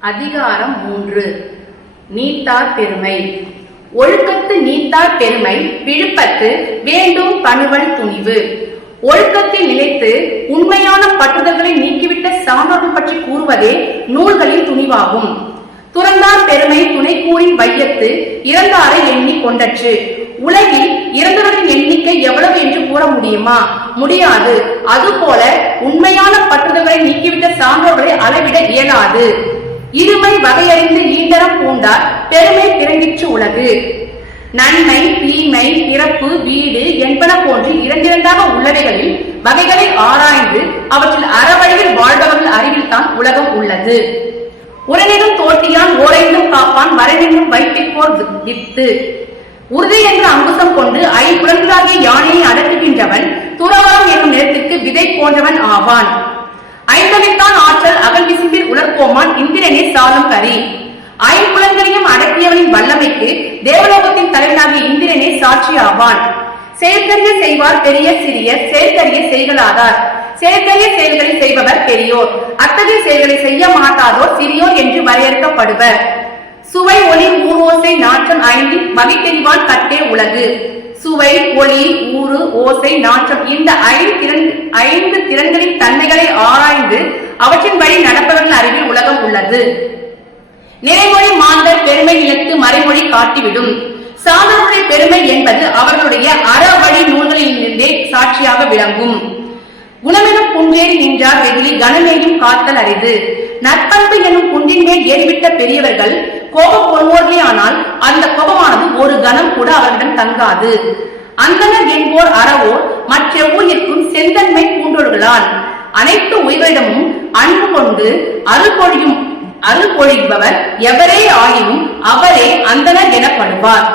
அதிகாரம் மூன்று. நீத்தார் பெருமை. ஒழுக்கத்து நீத்தார் பெருமை விழுப்பத்து வேண்டும் பணுவல் துணிவு. ஒழுக்கத்தில் நிலைத்து உண்மையான பட்டுதல்களை நீக்கிவிட்ட சான்றோர்கள் பற்றி கூறுவதே நூல்களின் துணிவாகும். துறந்தார் பெருமை துணைக்கூறின் வையத்து இறந்தாரை எண்ணி கொண்டற்று. உலகில் இறந்தவரின் எண்ணிக்கை எவ்வளவு என்று கூற முடியுமா? முடியாது. அதுபோல உண்மையான பற்றுதல்களை நீக்கிவிட்ட சான்றோர்களை அளவிட இயலாது. இருமை வகையறிந்து ஈண்டரம் பூண்டார் பெருமை பிறங்கிற்று உலகு. நன்மை தீமை பிறப்பு வீடு என்பன போன்று இரண்டிரண்டாக உள்ளவைகளில் வகைகளை ஆராய்ந்து அவற்றில் அறவழியில் வாழ்பவர்கள் அறிவில் தான் உலகம் உள்ளது. உடனேனும் தோட்டியான் ஓரைந்தும் காப்பான் வரவென்றும் வைத்திப்போர் வித்து. உறுதி என்ற அங்குசம் கொண்டு ஐ புலன்களாகிய யானையை அடக்குகின்றவன் துறவரம் என்னும் நிலத்திற்கு விதை போன்றவன் ஆவான். ஐந்தனைத்தான் ஆற்றல் அகல் விசிம்பில் உலர்கோமான் இந்த சாலும் கரி ஐம்புலன்களையும் அடக்கியவனின் வல்லமைக்கு தேவலோகத்தின் தலைவனாகிய இந்திரனே சாட்சி ஆவான் செயற்கரிய செய்வார் பெரிய சிறிய செயற்கரிய செய்களாதார் செயற்கரிய செயல்களை செய்பவர் பெரியோர். அத்தகைய செயல்களை செய்ய மாட்டாதோர் சிறியோர் என்று வரையறுக்கப்படுவர். சுவை ஒளி ஊரோசை நாற்றம் ஐந்தின் வகைத்தெரிவான் கட்டே உலகு. சுவை ஒளி ஊறு ஓசை நாற்றம் இந்த ஐந்து திறன் ஐந்து திறன்களின் தன்மைகளை ஆராய்ந்து அவற்றின் வழி நடப்பவர்கள் அறிவில் உலகம் உள்ளது. நிறைமொழி மாந்தர் பெருமை நிலத்து மறைமொழி காட்டிவிடும். சான்றோருடைய பெருமை என்பது அவர்களுடைய அறவழி நூல்களிலிருந்தே சாட்சியாக விளங்கும். குணமெனும் குன்றேறி நின்றார் வெகுளி கனமேயும் காத்தல் அரிது. நற்பண்பு எனும் குன்றின் மேல் ஏறிவிட்ட பெரியவர்கள் கோபம் கொள்வோர்களே ஆனால் அந்த கோபமானது ஒரு கணம் கூட அவர்களிடம் தங்காது. அந்தனர் என்போர் அறவோர் மற்ற ஊழியர்க்கும் செந்தன்மை பூண்டோர்களான் அனைத்து உயிர்களிடமும் அன்பு கொண்டு அருள் பொழியும் அருள் பொழிபவர் எவரே ஆயினும் அவரே அந்தனர் எனப்படுவார்.